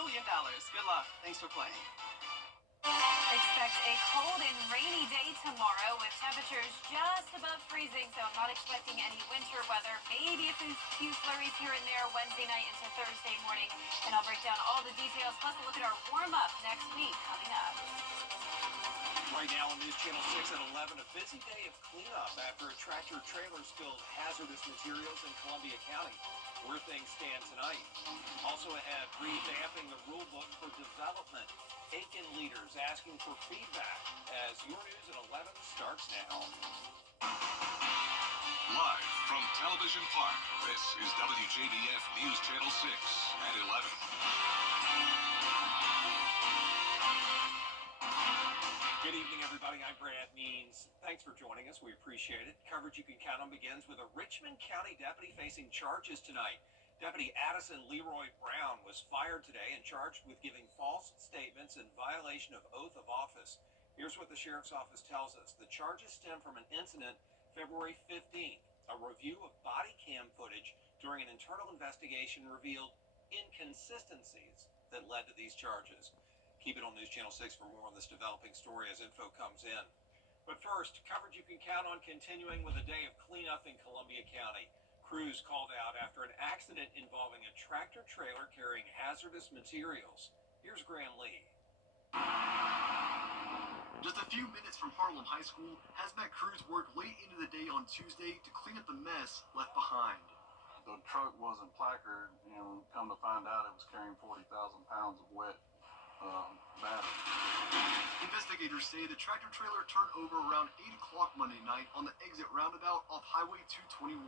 $1 million. Good luck. Thanks for playing. Expect a cold and rainy day tomorrow with temperatures just above freezing, so I'm not expecting any winter weather. Maybe a few flurries here and there Wednesday night into Thursday morning. And I'll break down all the details, plus a look at our warm-up next week coming up. Right now on News Channel 6 at 11, a busy day of cleanup after a tractor trailer spilled hazardous materials in Columbia County. Where things stand tonight. Also ahead, revamping the rule book for development. Aiken leaders asking for feedback as your news at 11 starts now. Live from Television Park, this is WJBF News Channel 6 at 11. Good evening, everybody. I'm Brad Means. Thanks for joining us. We appreciate it. Coverage you can count on begins with a Richmond County deputy facing charges tonight. Deputy Addison Leroy Brown was fired today and charged with giving false statements in violation of oath of office. Here's what the sheriff's office tells us. The charges stem from an incident February 15th. A review of body cam footage during an internal investigation revealed inconsistencies that led to these charges. Keep it on News Channel 6 for more on this developing story as info comes in. But first, coverage you can count on continuing with a day of cleanup in Columbia County. Crews called out after an accident involving a tractor trailer carrying hazardous materials. Here's Graham Lee. Just a few minutes from Harlem High School, hazmat crews worked late into the day on Tuesday to clean up the mess left behind. The truck wasn't placarded, and come to find out it was carrying 40,000 pounds of wet battery. Investigators say the tractor trailer turned over around 8 o'clock Monday night on the exit roundabout off Highway 221.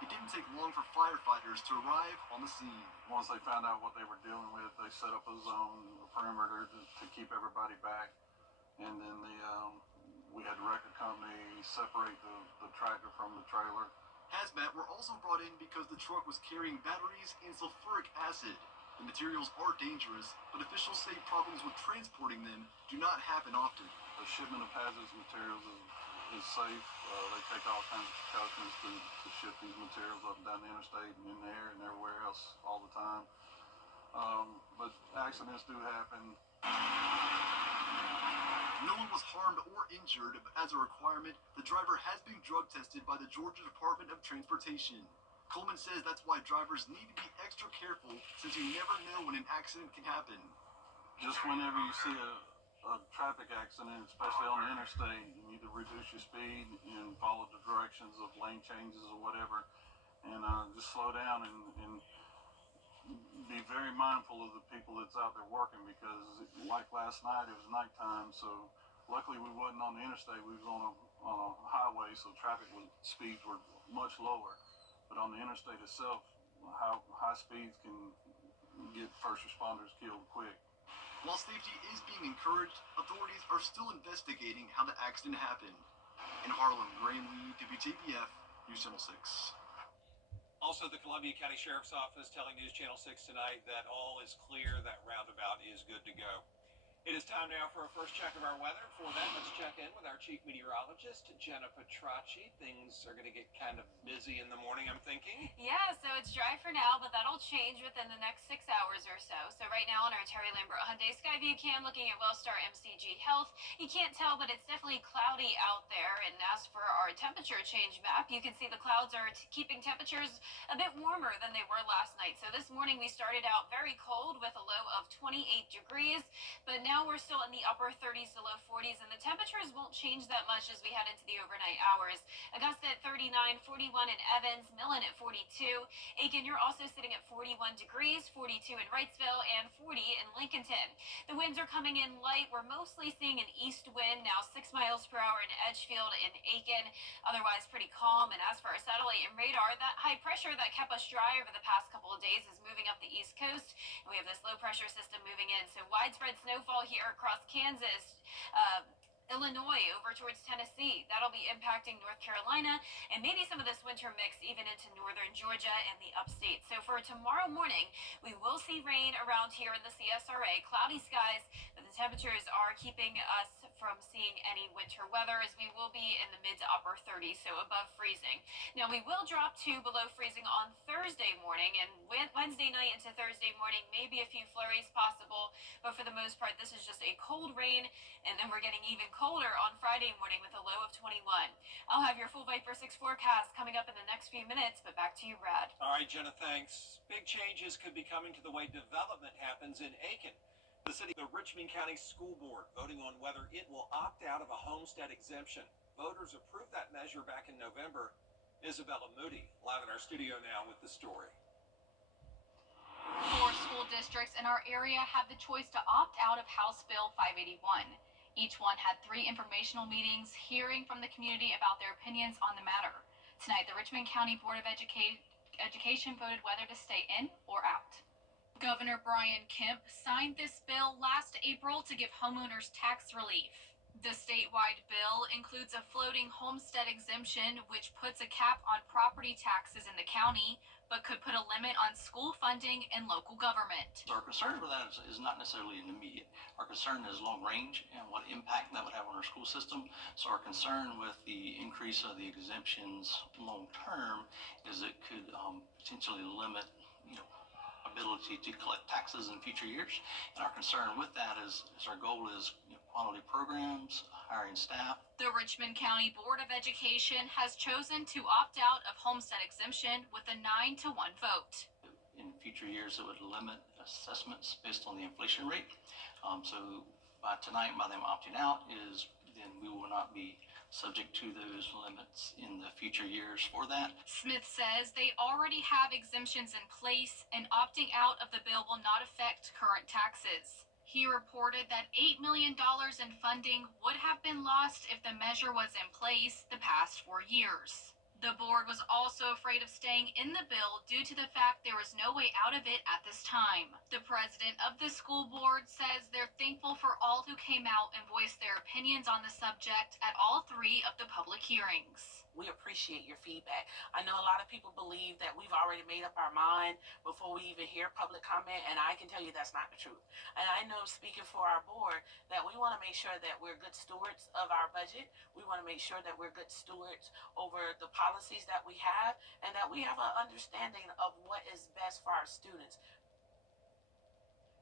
It didn't take long for firefighters to arrive on the scene. Once they found out what they were dealing with, they set up a zone, a perimeter to keep everybody back. And then we had the record company separate the tractor from the trailer. Hazmat were also brought in because the truck was carrying batteries and sulfuric acid. The materials are dangerous, but officials say problems with transporting them do not happen often. The shipment of hazardous materials is safe. They take all kinds of precautions to ship these materials up and down the interstate and in the air and everywhere else all the time. But accidents do happen. No one was harmed or injured, but as a requirement, the driver has been drug tested by the Georgia Department of Transportation. Coleman says that's why drivers need to be extra careful since you never know when an accident can happen. Just whenever you see a traffic accident, especially on the interstate, you need to reduce your speed and follow the directions of lane changes or whatever, and just slow down and be very mindful of the people that's out there working, because like last night, it was nighttime, so luckily we wasn't on the interstate, we was on a highway, so speeds were much lower. But on the interstate itself, high speeds can get first responders killed quick. While safety is being encouraged, authorities are still investigating how the accident happened. In Harlem, Graham Lee, WJBF, News Channel 6. Also, the Columbia County Sheriff's Office telling News Channel 6 tonight that all is clear, that roundabout is good to go. It is time now for a first check of our weather. For that, let's check in with our chief meteorologist, Jenna Petracci. Things are going to get kind of busy in the morning, I'm thinking. Yeah, so it's dry for now, but that'll change within the next 6 hours or so. So right now on our Terry Lambert Hyundai Skyview cam, looking at Wellstar MCG Health, you can't tell, but it's definitely cloudy out there. And as for our temperature change map, you can see the clouds are keeping temperatures a bit warmer than they were last night. So this morning we started out very cold with a low of 28 degrees, but now we're still in the upper 30s to low 40s, and the temperatures won't change that much as we head into the overnight hours. Augusta at 39, 41 in Evans, Millen at 42. Aiken, you're also sitting at 41 degrees, 42 in Wrightsville, and 40 in Lincolnton. The winds are coming in light. We're mostly seeing an east wind, now 6 miles per hour in Edgefield and Aiken. Otherwise pretty calm. And as for our satellite and radar, that high pressure that kept us dry over the past couple of days is moving up the east coast, and we have this low pressure system moving in. So widespread snowfall here across Kansas, Illinois over towards Tennessee. That'll be impacting North Carolina and maybe some of this winter mix even into northern Georgia and the upstate. So for tomorrow morning, we will see rain around here in the CSRA, cloudy skies, but the temperatures are keeping us from seeing any winter weather as we will be in the mid to upper 30s, so above freezing. Now we will drop to below freezing on Thursday morning, and Wednesday night into Thursday morning, maybe a few flurries possible, but for the most part, this is just a cold rain, and then we're getting even colder on Friday morning with a low of 21. I'll have your full Viper 6 forecast coming up in the next few minutes, but back to you, Brad. All right, Jenna, thanks. Big changes could be coming to the way development happens in Aiken. The Richmond County School Board voting on whether it will opt out of a homestead exemption. Voters approved that measure back in November. Isabella Moody, live in our studio now with the story. 4 school districts in our area have the choice to opt out of House Bill 581. Each one had 3 informational meetings hearing from the community about their opinions on the matter. Tonight, the Richmond County Board of Education voted whether to stay in or out. Governor Brian Kemp signed this bill last April to give homeowners tax relief. The statewide bill includes a floating homestead exemption, which puts a cap on property taxes in the county, but could put a limit on school funding and local government. Our concern with that is not necessarily an immediate. Our concern is long range and what impact that would have on our school system. So our concern with the increase of the exemptions long term is it could potentially limit, ability to collect taxes in future years. And our concern with that is our goal is quality programs, hiring staff. The Richmond County Board of Education has chosen to opt out of homestead exemption with a 9-1 vote. In future years, it would limit assessments based on the inflation rate. So by them opting out then we will not be subject to those limits in the future years for that. Smith says they already have exemptions in place and opting out of the bill will not affect current taxes. He reported that $8 million in funding would have been lost if the measure was in place the past 4 years. The board was also afraid of staying in the bill due to the fact there was no way out of it at this time. The president of the school board says they're thankful for all who came out and voiced their opinions on the subject at all 3 of the public hearings. We appreciate your feedback. I know a lot of people believe that we've already made up our mind before we even hear public comment, and I can tell you that's not the truth. And I know, speaking for our board, that we want to make sure that we're good stewards of our budget. We want to make sure that we're good stewards over the policies that we have, and that we have an understanding of what is best for our students.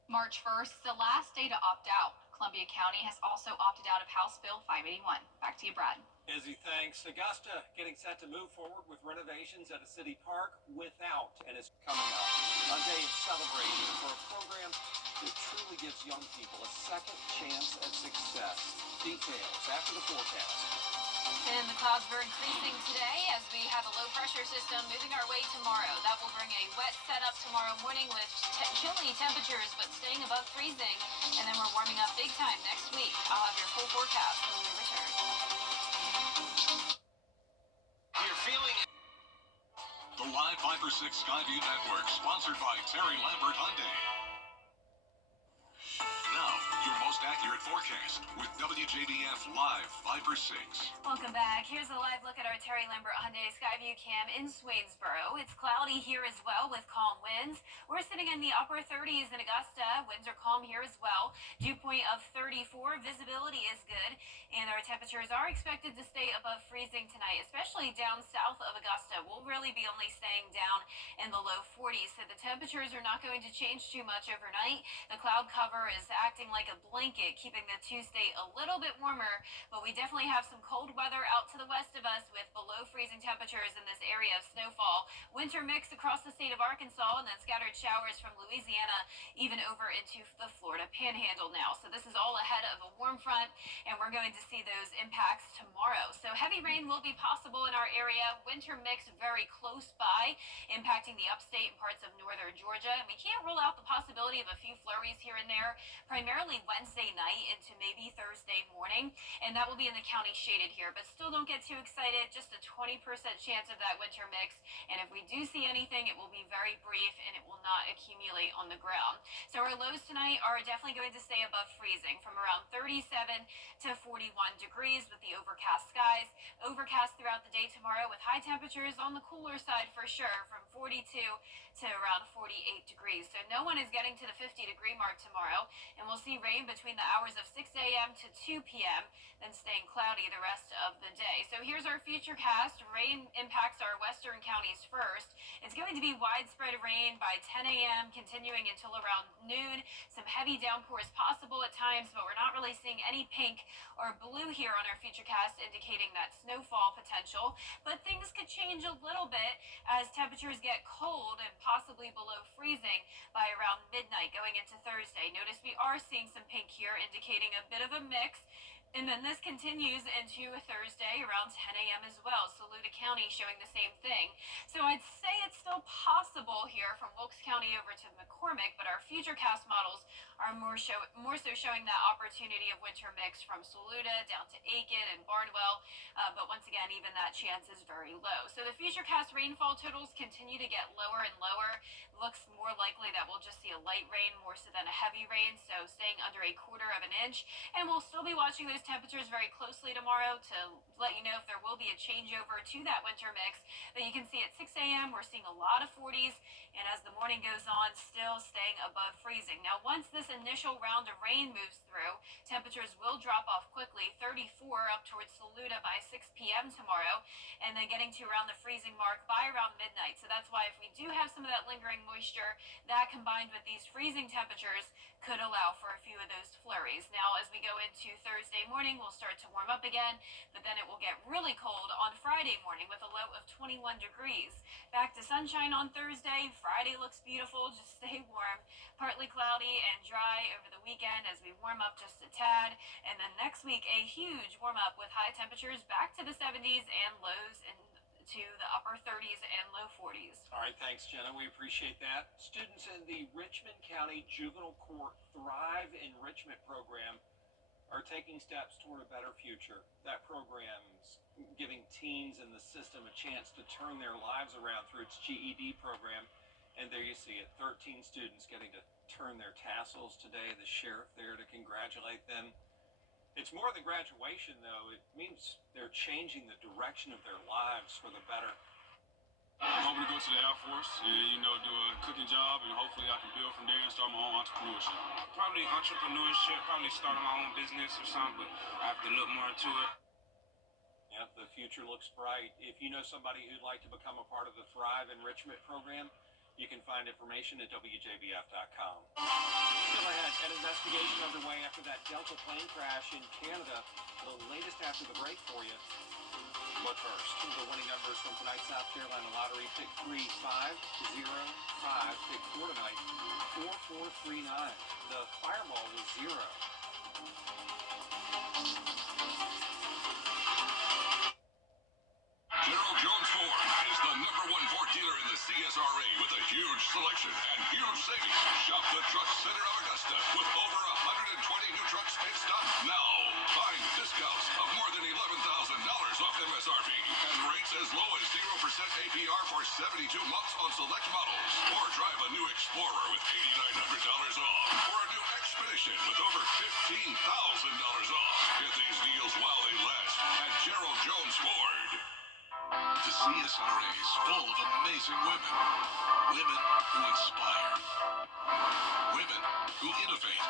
March 1st is the last day to opt out. Columbia County has also opted out of House Bill 581. Back to you, Brad. Izzy, thanks. Augusta getting set to move forward with renovations at a city park without, and it's coming up, a day of celebration for a program that truly gives young people a second chance at success. Details after the forecast. And the clouds are increasing today as we have a low pressure system moving our way tomorrow. That will bring a wet setup tomorrow morning with chilly temperatures but staying above freezing. And then we're warming up big time next week. I'll have your full forecast when we return. You're feeling the live Viper 6 Skyview Network, sponsored by Terry Lambert Hyundai. Now, your most accurate forecast with WJBF Live Viper 6. Welcome back. Here's a live look at our Terry Lambert Hyundai Skyview cam in Swainsboro. It's cloudy here as well with calm winds. We're sitting in the upper 30s in Augusta. Winds are calm here as well. Dew point of 34. Visibility is good. And our temperatures are expected to stay above freezing tonight, especially down south of Augusta. We'll really be only staying down in the low 40s. So the temperatures are not going to change too much overnight. The cloud cover is acting like a blanket, keeping the Tuesday a little bit warmer, but we definitely have some cold weather out to the west of us with below freezing temperatures in this area of snowfall. Winter mix across the state of Arkansas, and then scattered showers from Louisiana even over into the Florida Panhandle now. So this is all ahead of a warm front, and we're going to see those impacts tomorrow. So heavy rain will be possible in our area. Winter mix very close by, impacting the upstate and parts of northern Georgia, and we can't rule out the possibility of a few flurries here and there, primarily Wednesday night into to maybe Thursday morning, and that will be in the county shaded here. But still don't get too excited, just a 20% chance of that winter mix. And if we do see anything, it will be very brief and it will not accumulate on the ground. So our lows tonight are definitely going to stay above freezing from around 37 to 41 degrees with the overcast skies. Overcast throughout the day tomorrow with high temperatures on the cooler side for sure, from 42 to around 48 degrees. So no one is getting to the 50-degree mark tomorrow, and we'll see rain between the hours of 6 a.m. to 2 p.m., then staying cloudy the rest of the day. So here's our future cast. Rain impacts our western counties first. It's going to be widespread rain by 10 a.m., continuing until around noon. Some heavy downpours possible at times, but we're not really seeing any pink or blue here on our future cast, indicating that snowfall potential. But things could change a little bit as temperatures get cold and possibly below freezing by around midnight going into Thursday. Notice we are seeing some pink here, indicating a bit of a mix. And then this continues into Thursday around 10 a.m. as well. Saluda County showing the same thing. So I'd say it's still possible here from Wilkes County over to McCormick, but our future cast models are more so showing that opportunity of winter mix from Saluda down to Aiken and Barnwell. But once again, even that chance is very low. So the future cast rainfall totals continue to get lower and lower. Looks more likely that we'll just see a light rain more so than a heavy rain, so staying under a quarter of an inch. And we'll still be watching those temperatures very closely tomorrow to let you know if there will be a changeover to that winter mix. But you can see at 6 a.m. we're seeing a lot of 40s, and as the morning goes on, still staying above freezing. Now, once this initial round of rain moves through, temperatures will drop off quickly, 34 up towards Saluda by 6 p.m. tomorrow, and then getting to around the freezing mark by around midnight. So that's why if we do have some of that lingering moisture, that combined with these freezing temperatures could allow for a few of those flurries. Now, as we go into Thursday morning, we'll start to warm up again, but then it will get really cold on Friday morning with a low of 21 degrees. Back to sunshine on Thursday. Friday looks beautiful. Just stay warm. Partly cloudy and dry over the weekend as we warm up just a tad. And then next week, a huge warm up with high temperatures back to the 70s and lows into the upper 30s and low 40s. All right, thanks, Jenna. We appreciate that. Students in the Richmond County Juvenile Court Thrive Enrichment Program are taking steps toward a better future. That program's giving teens in the system a chance to turn their lives around through its GED program. And there you see it, 13 students getting to turn their tassels today. The sheriff there to congratulate them. It's more than graduation, though. It means they're changing the direction of their lives for the better. I'm hoping to go to the Air Force and, do a cooking job, and hopefully I can build from there and start my own entrepreneurship. Probably entrepreneurship, probably starting my own business or something, but I have to look more into it. Yep, the future looks bright. If you know somebody who'd like to become a part of the Thrive Enrichment Program, you can find information at WJBF.com. Still ahead, an investigation underway after that Delta plane crash in Canada. The latest after the break for you. But first, the winning numbers from tonight's South Carolina Lottery. Pick 3, 5, 0, 5. Pick 4 tonight, 4439. The fireball was 0. Gerald Jones Ford is the #1 Ford dealer in the CSRA with a huge selection and huge savings. Shop the Truck Center of Augusta with over 120 new trucks in stock now. Find discounts of more than $11,000 off MSRP and rates as low as 0% APR for 72 months on select models. Or drive a new Explorer with $8,900 off or a new Expedition with over $15,000 off. Get these deals while they last at Gerald Jones Ford. The CSRA is full of amazing women. Women who inspire. Women who innovate.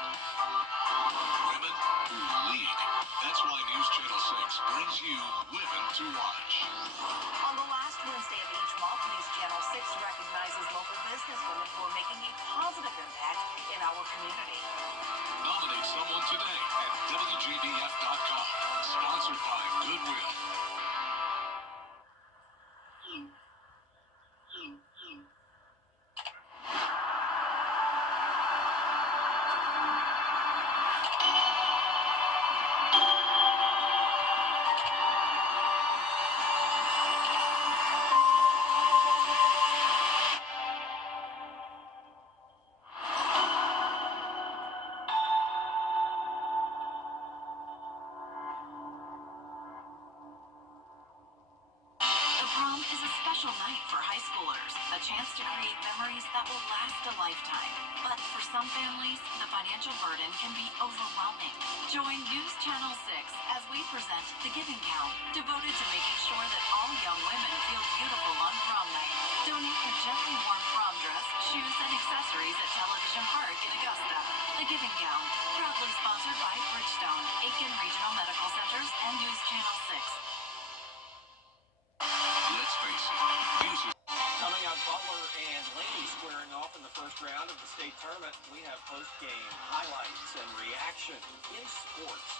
Women who lead. That's why News Channel 6 brings you Women to Watch. On the last Wednesday of each month, News Channel 6 recognizes local businesswomen who are making a positive impact in our community. Nominate someone today at WJBF.com. Sponsored by Goodwill. is a special night for high schoolers, a chance to create memories that will last a lifetime. But for some families, the financial burden can be overwhelming. Join News Channel 6 as we present The Giving Gown, devoted to making sure that all young women feel beautiful on prom night. Donate a gently worn prom dress, shoes, and accessories at Television Park in Augusta. The Giving Gown, proudly sponsored by Bridgestone, Aiken Regional Medical Centers, and News Channel 6. Let's face it, news is Coming up, Butler and Laney squaring off in the first round of the state tournament. We have post-game highlights and reaction in sports.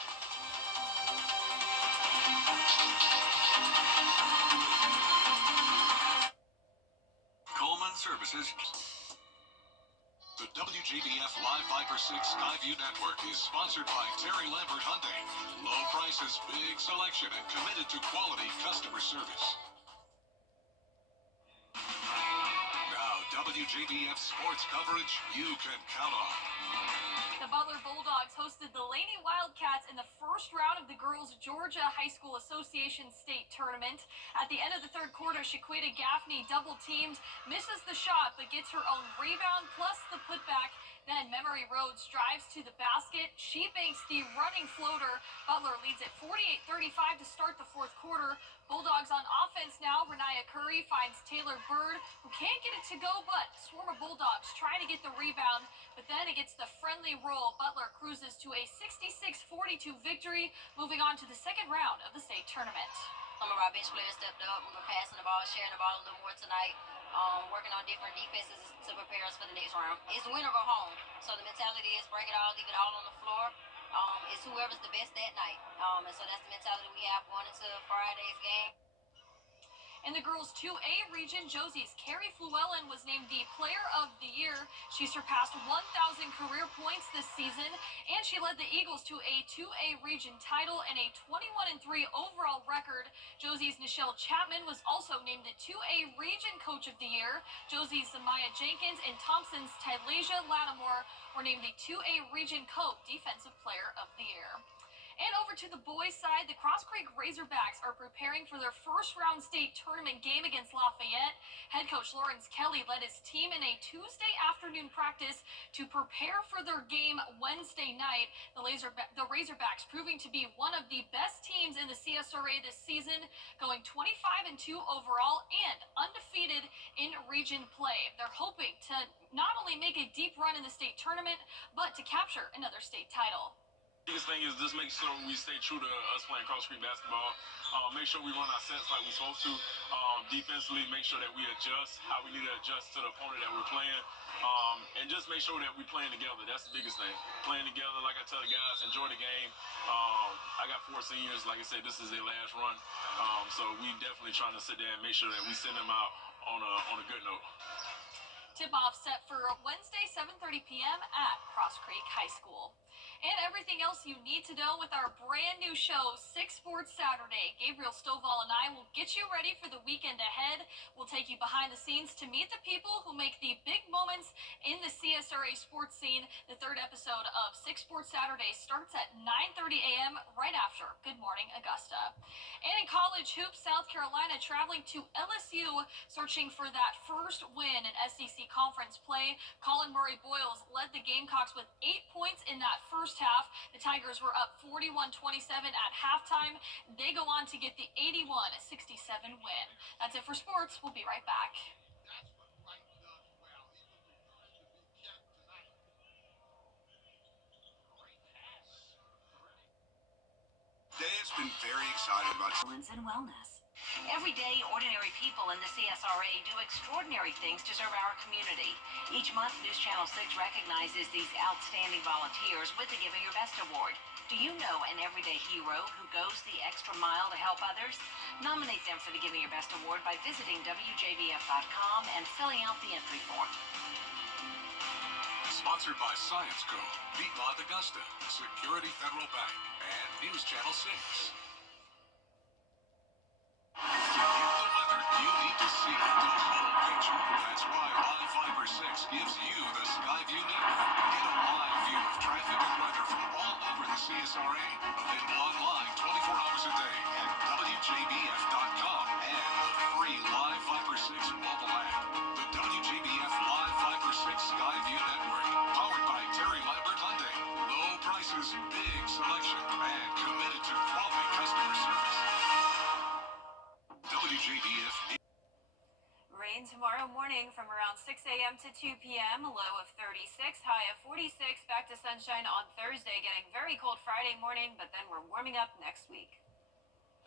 Coleman Services. The WJBF Live Viper 6 Skyview Network is sponsored by Terry Lambert Hyundai. Low prices, big selection, and committed to quality customer service. Now, WJBF sports coverage you can count on. The Butler Bulldogs hosted the Laney Wildcats in the first round of the girls' Georgia High School Association State Tournament. At the end of the third quarter, Shaquita Gaffney double-teamed, misses the shot, but gets her own rebound plus the putback. Then Memory Rhodes drives to the basket. She banks the running floater. Butler leads at 48-35 to start the fourth quarter. Bulldogs on offense now. Renaya Curry finds Taylor Bird, who can't get it to go, but Swarmer Bulldogs trying to get the rebound, but then it gets the friendly roll. Butler cruises to a 66-42 victory, moving on to the second round of the state tournament. Some of our bench players stepped up. We were passing the ball, sharing the ball a little more tonight, working on different defenses to prepare us for the next round. It's win or go home, so the mentality is bring it all, leave it all on the floor. It's whoever's the best that night, and so that's the mentality we have going into Friday's game. In the girls' 2A region, Josie's Carrie Fluellen was named the Player of the Year. She surpassed 1,000 career points this season, and she led the Eagles to a 2A region title and a 21-3 overall record. Josie's Nichelle Chapman was also named the 2A region Coach of the Year. Josie's Zamaya Jenkins and Thompson's Tylasia Lattimore were named the 2A region Co-Defensive Player of the Year. And over to the boys' side, the Cross Creek Razorbacks are preparing for their first-round state tournament game against Lafayette. Head coach Lawrence Kelly led his team in a Tuesday afternoon practice to prepare for their game Wednesday night. The Razorbacks proving to be one of the best teams in the CSRA this season, going 25-2 overall and undefeated in region play. They're hoping to not only make a deep run in the state tournament, but to capture another state title. Biggest thing is just make sure we stay true to us playing Cross Creek basketball. Make sure we run our sets like we're supposed to. Defensively, make sure that we adjust how we need to adjust to the opponent that we're playing. And just make sure that we're playing together. That's the biggest thing. Playing together, like I tell the guys, enjoy the game. I got 4 seniors. Like I said, this is their last run. So we definitely trying to sit there and make sure that we send them out on a good note. Tip-off set for Wednesday, 7:30 p.m. at Cross Creek High School. And everything else you need to know with our brand new show, 6 Sports Saturday. Gabriel Stovall and I will get you ready for the weekend ahead. We'll take you behind the scenes to meet the people who make the big moments in the CSRA sports scene. The third episode of 6 Sports Saturday starts at 9:30 a.m. right after Good Morning Augusta. And in college hoops, South Carolina traveling to LSU, searching for that first win in SEC conference play. Colin Murray-Boyles led the Gamecocks with 8 points in that first half. The Tigers were up 41-27 at halftime. They go on to get the 81-67 win. That's it for sports. We'll be right back. Dave's been very excited about And wellness. Every day, ordinary people in the CSRA do extraordinary things to serve our community. Each month, News Channel 6 recognizes these outstanding volunteers with the Giving Your Best Award. Do you know an everyday hero who goes the extra mile to help others? Nominate them for the Giving Your Best Award by visiting WJBF.com and filling out the entry form. Sponsored by Science Co., Piedmont Augusta, Security Federal Bank, and News Channel 6. To get the weather, you need to see the whole picture. That's why Live Fiber 6 gives you the Skyview Network. Get a live view of traffic and weather from all over the CSRA. Available online 24 hours a day at WJBF.com and the free live prices, big selection, and committed to quality customer service. WJBF. Rain tomorrow morning from around 6 a.m. to 2 p.m., a low of 36, high of 46, back to sunshine on Thursday, getting very cold Friday morning, but then we're warming up next week.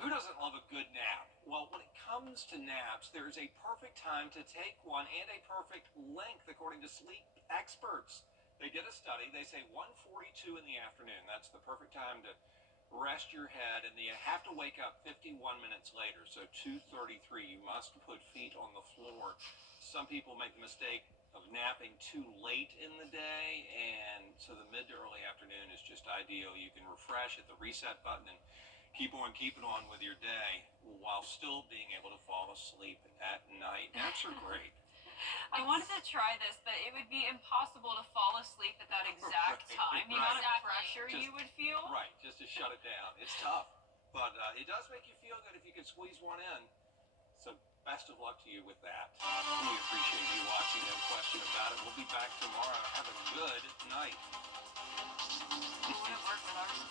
Who doesn't love a good nap? Well, when it comes to naps, there is a perfect time to take one and a perfect length, according to sleep experts. They did a study. They say 1:42 in the afternoon. That's the perfect time to rest your head, and you have to wake up 51 minutes later. So 2:33, you must put feet on the floor. Some people make the mistake of napping too late in the day, and so the mid to early afternoon is just ideal. You can refresh, hit the reset button, and keep on keeping on with your day while still being able to fall asleep at night. Naps are great. I wanted to try this, but it would be impossible to fall asleep at that exact time. The amount of pressure you would feel. Right, just to shut it down. It's tough, but it does make you feel good if you can squeeze one in. So best of luck to you with that. We appreciate you watching, no question about it. We'll be back tomorrow. Have a good night. It wouldn't work with ours.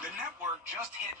The network just hit